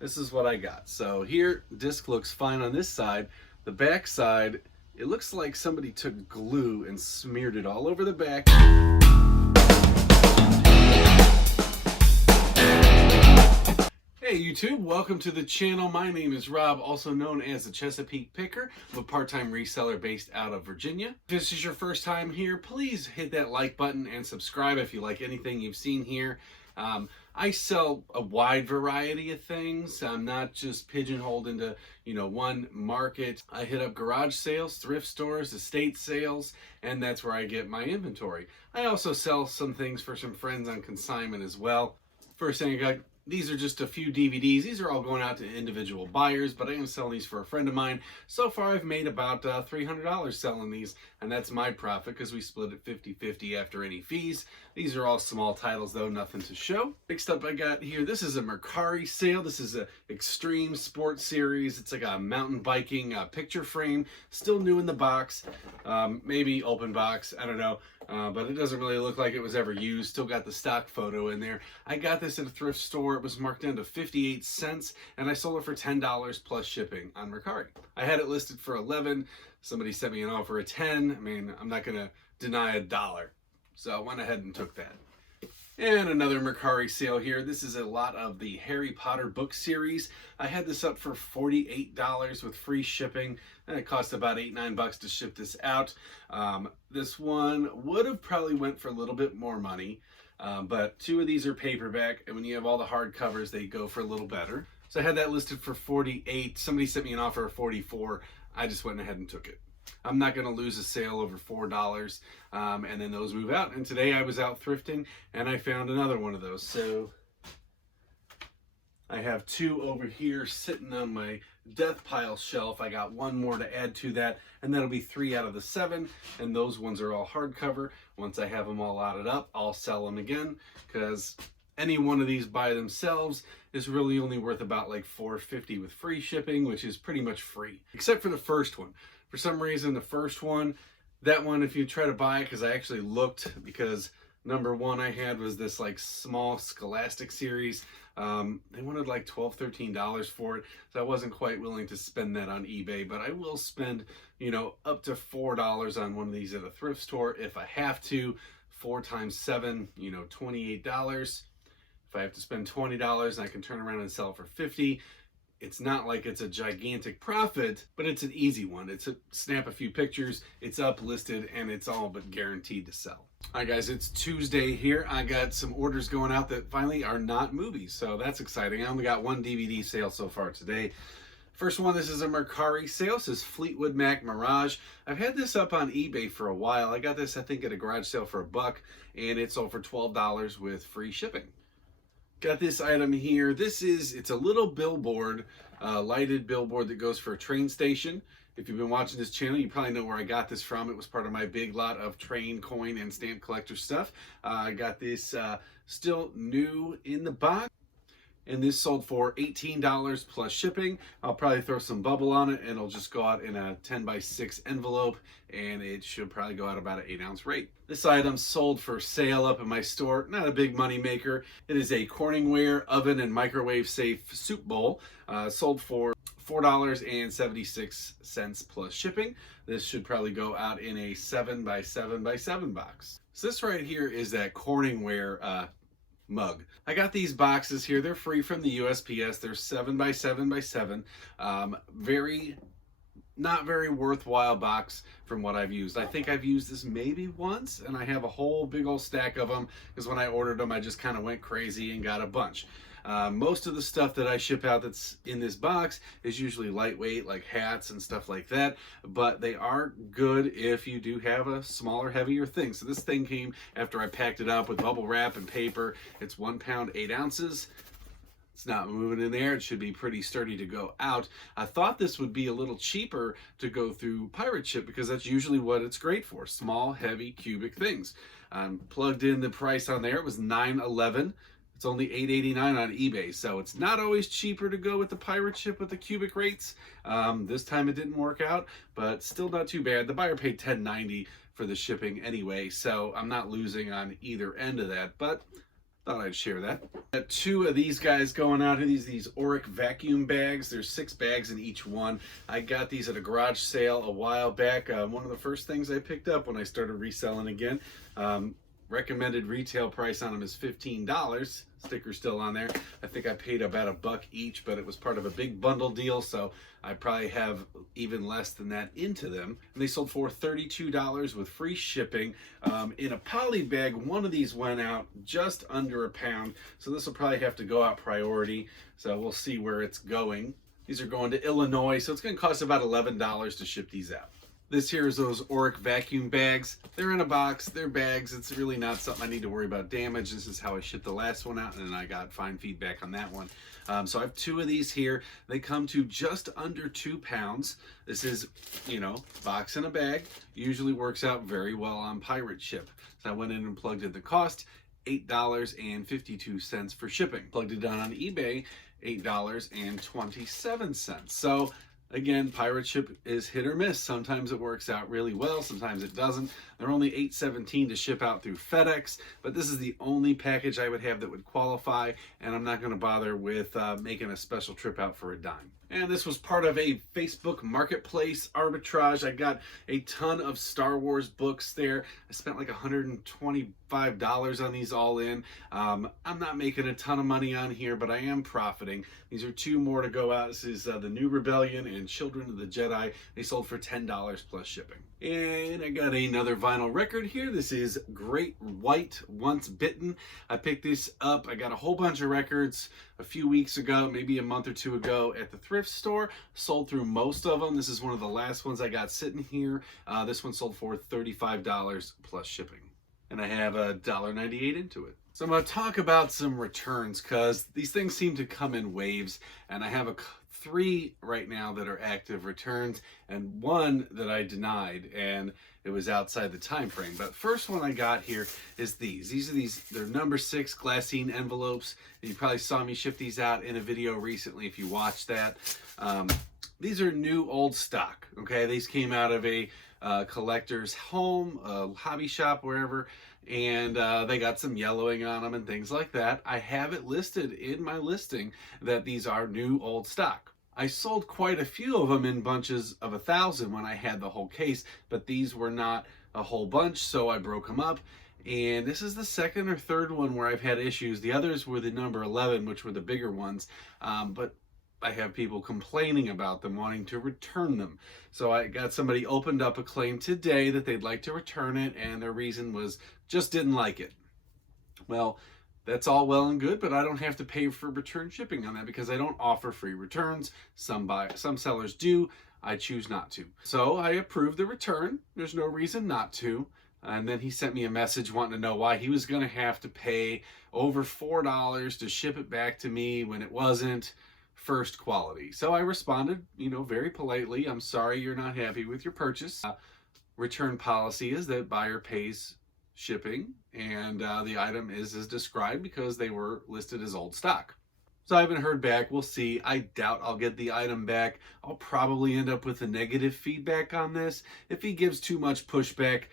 this is what I got. So here, disc looks fine on this side. The back side, it looks like somebody took glue and smeared it all over the back. Hey YouTube, welcome to the channel. My name is Rob, also known as the Chesapeake Picker. I'm a part-time reseller based out of Virginia. If this is your first time here, please hit that like button and subscribe if you like anything you've seen here. I sell a wide variety of things. I'm not just pigeonholed into, one market. I hit up garage sales, thrift stores, estate sales, and that's where I get my inventory. I also sell some things for some friends on consignment as well. First thing I got, these are just a few DVDs. These are all going out to individual buyers, but I am selling these for a friend of mine. So far, I've made about $300 selling these, and that's my profit because we split it 50-50 after any fees. These are all small titles, though, nothing to show. Next up I got here, this is a Mercari sale. This is a extreme sports series. It's like a mountain biking picture frame, still new in the box, maybe open box, I don't know. But it doesn't really look like it was ever used. Still got the stock photo in there. I got this at a thrift store. It was marked down to 58 cents, and I sold it for $10 plus shipping on Mercari. I had it listed for 11. Somebody sent me an offer at 10. I mean, I'm not gonna deny $1. So I went ahead and took that. And another Mercari sale here. This is a lot of the Harry Potter book series. I had this up for $48 with free shipping, and it cost about $8-9 to ship this out. This one would have probably went for a little bit more money, but two of these are paperback, and when you have all the hard covers, they go for a little better. So I had that listed for $48. Somebody sent me an offer of $44. I just went ahead and took it. I'm not going to lose a sale over $4, and then those move out. And today I was out thrifting, and I found another one of those. So I have two over here sitting on my death pile shelf. I got one more to add to that, and that'll be 3 out of the 7. And those ones are all hardcover. Once I have them all lotted up, I'll sell them again, because any one of these by themselves is really only worth about like $4.50 with free shipping, which is pretty much free, except for the first one. For some reason, the first one, that one, if you try to buy it, because I actually looked, because number one I had was this like small Scholastic series. They wanted like $12-13 for it, so I wasn't quite willing to spend that on eBay, but I will spend, up to $4 on one of these at a thrift store if I have to. 4 times 7, $28. If I have to spend $20 and I can turn around and sell it for $50, it's not like it's a gigantic profit, but it's an easy one. It's a snap a few pictures, it's up, listed, and it's all but guaranteed to sell. All right, guys, it's Tuesday here. I got some orders going out that finally are not movies, so that's exciting. I only got one DVD sale so far today. First one, this is a Mercari sale. This is Fleetwood Mac Mirage. I've had this up on eBay for a while. I got this, I think, at a garage sale for $1, and it sold for $12 with free shipping. Got this item here. It's a little billboard, lighted billboard that goes for a train station. If you've been watching this channel, you probably know where I got this from. It was part of my big lot of train, coin, and stamp collector stuff. I got this still new in the box, and this sold for $18 plus shipping. I'll probably throw some bubble on it, and it'll just go out in a 10x6 envelope, and it should probably go out about an 8-ounce rate. This item sold for sale up in my store. Not a big money maker. It is a Corningware oven and microwave safe soup bowl. Sold for $4.76 plus shipping. This should probably go out in a 7x7x7 box. So this right here is that Corningware mug. I got these boxes here. They're free from the USPS. They're 7x7x7. Not very worthwhile box from what I've used. I think I've used this maybe once, and I have a whole big old stack of them because when I ordered them, I just kind of went crazy and got a bunch. Most of the stuff that I ship out that's in this box is usually lightweight, like hats and stuff like that, but they are good if you do have a smaller, heavier thing. So this thing came after I packed it up with bubble wrap and paper. It's 1 pound, 8 ounces. It's not moving in there. It should be pretty sturdy to go out. I thought this would be a little cheaper to go through pirate ship because that's usually what it's great for, small, heavy, cubic things. Plugged in the price on there. It was $9.11. It's only $8.89 on eBay, so it's not always cheaper to go with the pirate ship with the cubic rates. This time it didn't work out, but still not too bad. The buyer paid $10.90 for the shipping anyway, so I'm not losing on either end of that, but Thought I'd share that. Got two of these guys going out here. These Auric vacuum bags. There's 6 bags in each one. I got these at a garage sale a while back. One of the first things I picked up when I started reselling again. Recommended retail price on them is $15. Sticker's still on there. I think I paid about $1 each, but it was part of a big bundle deal, so I probably have even less than that into them. And they sold for $32 with free shipping. In a poly bag, one of these went out just under £1, so this will probably have to go out priority, so we'll see where it's going. These are going to Illinois, so it's going to cost about $11 to ship these out. This here is those Auric vacuum bags. They're in a box, they're bags. It's really not something I need to worry about damage. This is how I shipped the last one out, and I got fine feedback on that one. So I have 2 of these here. They come to just under 2 pounds. This is, box in a bag. Usually works out very well on pirate ship. So I went in and plugged in the cost, $8.52 for shipping. Plugged it down on eBay, $8.27. So again, pirate ship is hit or miss. Sometimes it works out really well, sometimes it doesn't. They're only $8.17 to ship out through FedEx, but this is the only package I would have that would qualify, and I'm not going to bother with making a special trip out for a dime. And this was part of a Facebook marketplace arbitrage. I got a ton of Star Wars books there. I spent like $125 on these all in. I'm not making a ton of money on here, but I am profiting. These are 2 more to go out. This is The New Rebellion and Children of the Jedi. They sold for $10 plus shipping. And I got another vinyl record here. This is Great White Once Bitten. I picked this up. I got a whole bunch of records a few weeks ago, maybe a month or 2 ago at the thrift store. Sold through most of them. This is one of the last ones I got sitting here. This one sold for $35 plus shipping. And I have $1.98 into it. So I'm going to talk about some returns because these things seem to come in waves, and I have 3 right now that are active returns and 1 that I denied, and it was outside the time frame. But first one I got here is these. They're number 6 glassine envelopes. You probably saw me ship these out in a video recently if you watched that. These are new old stock, okay? These came out of a collector's home, a hobby shop, wherever, and they got some yellowing on them and things like that. I have it listed in my listing that these are new old stock. I sold quite a few of them in bunches of 1,000 when I had the whole case, but these were not a whole bunch, so I broke them up. And this is the 2nd or 3rd one where I've had issues. The others were the number 11, which were the bigger ones, but I have people complaining about them, wanting to return them. So I got somebody opened up a claim today that they'd like to return it, and their reason was just didn't like it. Well, that's all well and good, but I don't have to pay for return shipping on that because I don't offer free returns. Some sellers do. I choose not to. So I approved the return. There's no reason not to. And then he sent me a message wanting to know why he was going to have to pay over $4 to ship it back to me when it wasn't first quality. So I responded, very politely, I'm sorry you're not happy with your purchase. Return policy is that buyer pays shipping, and the item is as described because they were listed as old stock. So I haven't heard back. We'll see. I doubt I'll get the item back. I'll probably end up with a negative feedback on this. If he gives too much pushback,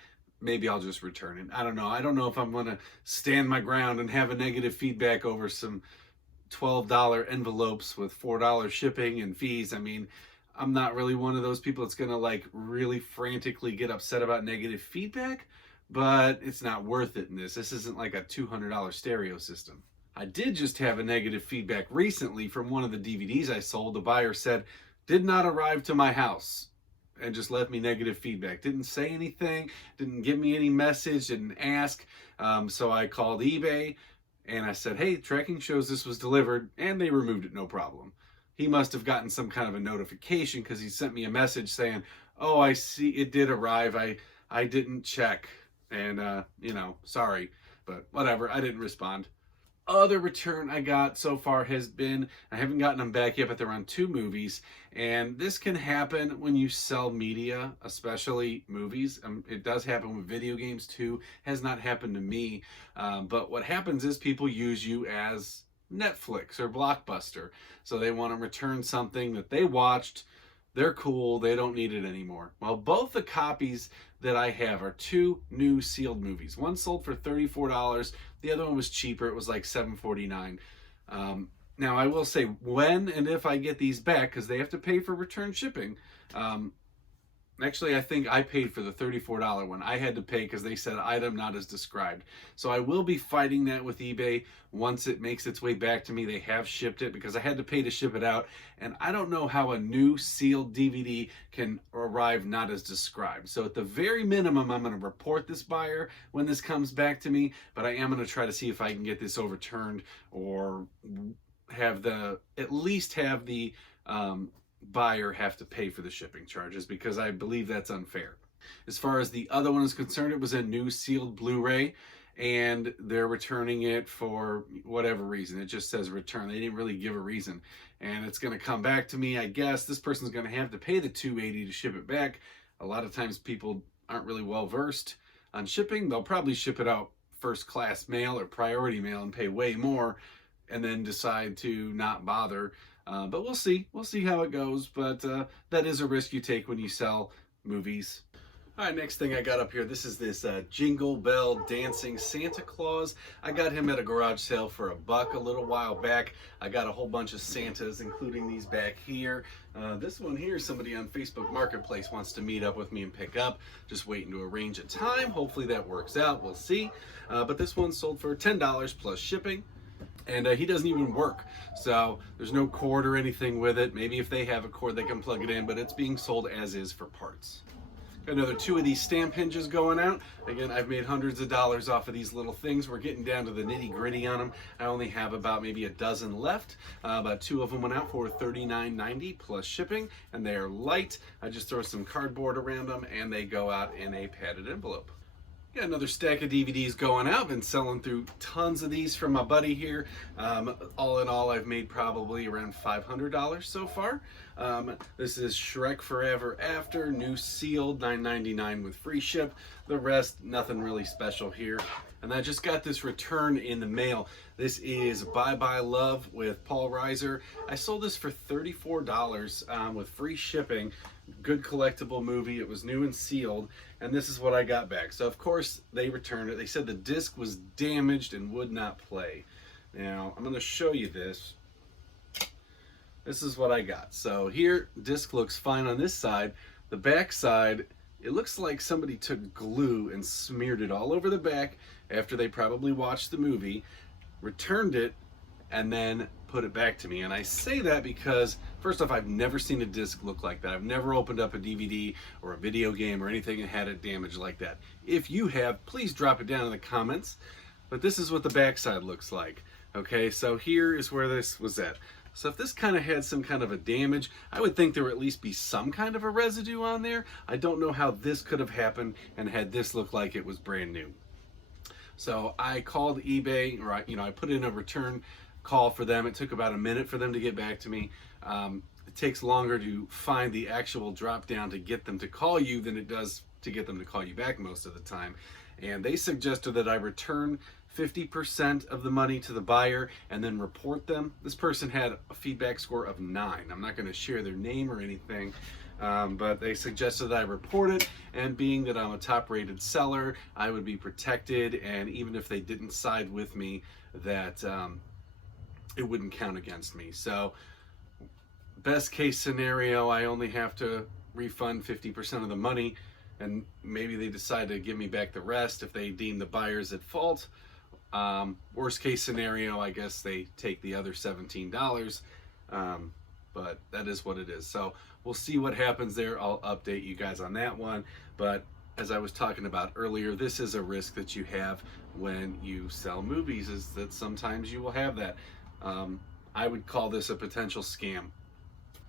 maybe I'll just return it. I don't know. I don't know if I'm going to stand my ground and have a negative feedback over some $12 envelopes with $4 shipping and fees. I mean, I'm not really one of those people that's going to really frantically get upset about negative feedback, but it's not worth it in this. This isn't like a $200 stereo system. I did just have a negative feedback recently from one of the DVDs I sold. The buyer said, did not arrive to my house, and just left me negative feedback. Didn't say anything, didn't give me any message, didn't ask. So I called eBay and I said, hey, tracking shows this was delivered, and they removed it, no problem. He must have gotten some kind of a notification because he sent me a message saying, oh, I see it did arrive. I didn't check, and sorry, but whatever, I didn't respond. Other return I got so far has been, I haven't gotten them back yet, but they're on 2 movies, and this can happen when you sell media, especially movies. It does happen with video games too. Has not happened to me, but what happens is people use you as Netflix or Blockbuster, so they want to return something that they watched They're cool. They don't need it anymore. Well, both the copies that I have are two new sealed movies. One sold for $34. The other one was cheaper. It was like $7.49. Now, I will say when and if I get these back, because they have to pay for return shipping. Actually, I think I paid for the $34 one. I had to pay because they said item not as described. So I will be fighting that with eBay once it makes its way back to me. They have shipped it because I had to pay to ship it out. And I don't know how a new sealed DVD can arrive not as described. So at the very minimum, I'm going to report this buyer when this comes back to me. But I am going to try to see if I can get this overturned or have at least have the buyer have to pay for the shipping charges, because I believe that's unfair. As far as the other one is concerned, it was a new sealed Blu-ray and they're returning it for whatever reason. It just says return. They didn't really give a reason, and it's going to come back to me. I guess this person's going to have to pay the $280 to ship it back. A lot of times people aren't really well versed on shipping. They'll probably ship it out first class mail or priority mail and pay way more and then decide to not bother. But we'll see. We'll see how it goes. But that is a risk you take when you sell movies. All right, next thing I got up here, this is this Jingle Bell Dancing Santa Claus. I got him at a garage sale for $1 a little while back. I got a whole bunch of Santas, including these back here. This one here, somebody on Facebook Marketplace wants to meet up with me and pick up. Just waiting to arrange a time. Hopefully that works out. We'll see. But this one sold for $10 plus shipping. And he doesn't even work, so there's no cord or anything with it. Maybe if they have a cord they can plug it in, but it's being sold as is for parts. Got another 2 of these stamp hinges going out. Again, I've made hundreds of dollars off of these little things. We're getting down to the nitty gritty on them. I only have about maybe a dozen left, but 2 of them went out for $39.90 plus shipping, and they are light. I just throw some cardboard around them and they go out in a padded envelope. Got another stack of DVDs going out. Been selling through tons of these from my buddy here. All in all, I've made probably around $500 so far. This is Shrek Forever After, new sealed, $9.99 with free ship. The rest, nothing really special here. And I just got this return in the mail. This is Bye Bye Love with Paul Reiser. I sold this for $34 with free shipping. Good collectible movie. It was new and sealed, and this is what I got back. So of course they returned it. They said the disc was damaged and would not play. Now I'm going to show you this. This is what I got. So here, disc looks fine on this side. The back side, it looks like somebody took glue and smeared it all over the back after they probably watched the movie, returned it, and then put it back to me. And I say that because, first off, I've never seen a disc look like that. I've never opened up a DVD or a video game or anything and had it damaged like that. If you have, please drop it down in the comments. But this is what the backside looks like. Okay, so here is where this was at. So if this kind of had some kind of a damage, I would think there would at least be some kind of a residue on there. I don't know how this could have happened and had this look like it was brand new. So I called eBay, or I put in a return call for them. It took about a minute for them to get back to me. It takes longer to find the actual drop down to get them to call you than it does to get them to call you back most of the time. And they suggested that I return 50% of the money to the buyer and then report them. This person had a feedback score of 9. I'm not going to share their name or anything, but they suggested that I report it, and being that I'm a top-rated seller, I would be protected, and even if they didn't side with me, that it wouldn't count against me. So best case scenario, I only have to refund 50% of the money, and maybe they decide to give me back the rest if they deem the buyer's at fault. Worst case scenario, I guess they take the other $17, but that is what it is. So we'll see what happens there. I'll update you guys on that one. But as I was talking about earlier, this is a risk that you have when you sell movies, is that sometimes you will have that. I would call this a potential scam.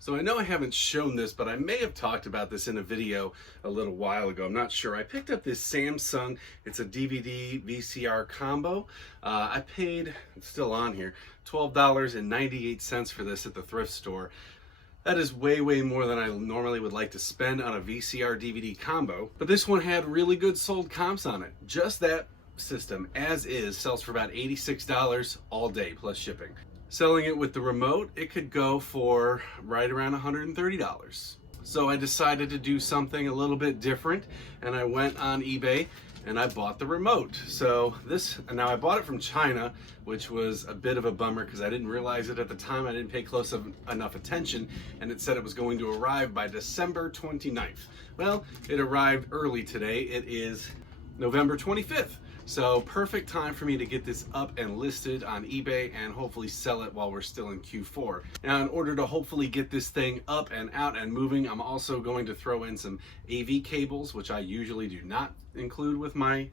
So I know I haven't shown this, but I may have talked about this in a video a little while ago. I'm not sure. I picked up this Samsung. It's a DVD VCR combo. I paid, it's still on here, $12.98 for this at the thrift store. That is way, way more than I normally would like to spend on a VCR DVD combo. But this one had really good sold comps on it. Just that system, as is, sells for about $86 all day plus shipping. Selling it with the remote, it could go for right around $130. So I decided to do something a little bit different, and I went on eBay and I bought the remote. So now I bought it from China, which was a bit of a bummer because I didn't realize it at the time. I didn't pay enough attention, and it said it was going to arrive by December 29th. Well, it arrived early today. It is November 25th. So perfect time for me to get this up and listed on eBay and hopefully sell it while we're still in Q4. Now, in order to hopefully get this thing up and out and moving, I'm also going to throw in some AV cables, which I usually do not include with my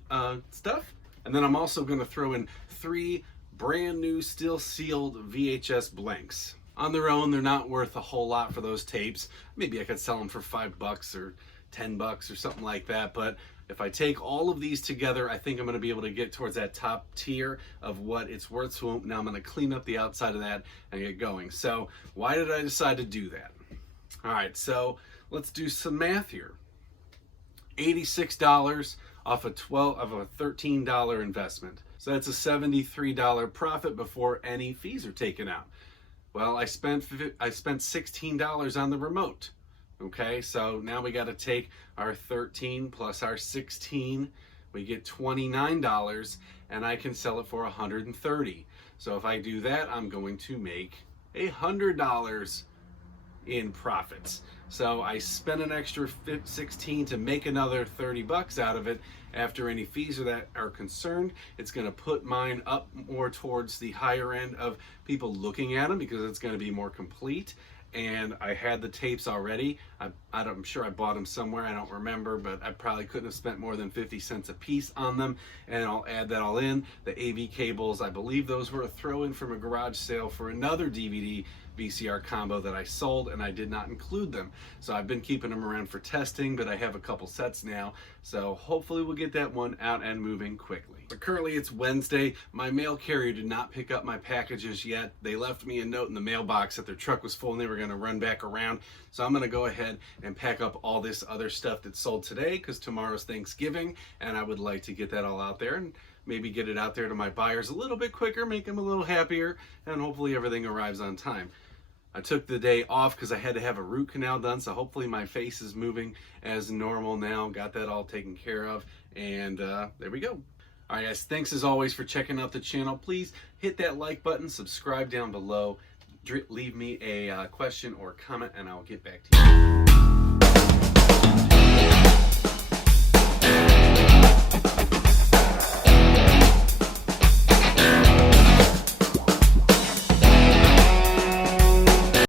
stuff. And then I'm also going to throw in 3 brand new still sealed VHS blanks. On their own, they're not worth a whole lot for those tapes. Maybe I could sell them for $5 or $10 or something like that, but if I take all of these together, I think I'm going to be able to get towards that top tier of what it's worth. So now I'm going to clean up the outside of that and get going. So why did I decide to do that? All right, so let's do some math here. $86 off a $13 investment. So that's a $73 profit before any fees are taken out. Well, I spent $16 on the remote. Okay, so now we got to take our 13 plus our 16. We get $29, and I can sell it for $130. So if I do that, I'm going to make $100 in profits. So I spent an extra 16 to make another $30 out of it. After any fees that are concerned, it's going to put mine up more towards the higher end of people looking at them because it's going to be more complete. And I had the tapes already. I'm sure I bought them somewhere. I don't remember, but I probably couldn't have spent more than 50 cents a piece on them. And I'll add that all in. The AV cables, I believe those were a throw-in from a garage sale for another DVD VCR combo that I sold, and I did not include them. So I've been keeping them around for testing, but I have a couple sets now. So hopefully we'll get that one out and moving quickly. So currently it's Wednesday. My mail carrier did not pick up my packages yet. They left me a note in the mailbox that their truck was full and they were going to run back around. So I'm going to go ahead and pack up all this other stuff that's sold today because tomorrow's Thanksgiving, and I would like to get that all out there and maybe get it out there to my buyers a little bit quicker, make them a little happier, and hopefully everything arrives on time. I took the day off because I had to have a root canal done, so hopefully my face is moving as normal now. Got that all taken care of, and there we go. All right, guys, thanks as always for checking out the channel. Please hit that like button, subscribe down below, leave me a question or comment, and I'll get back to you.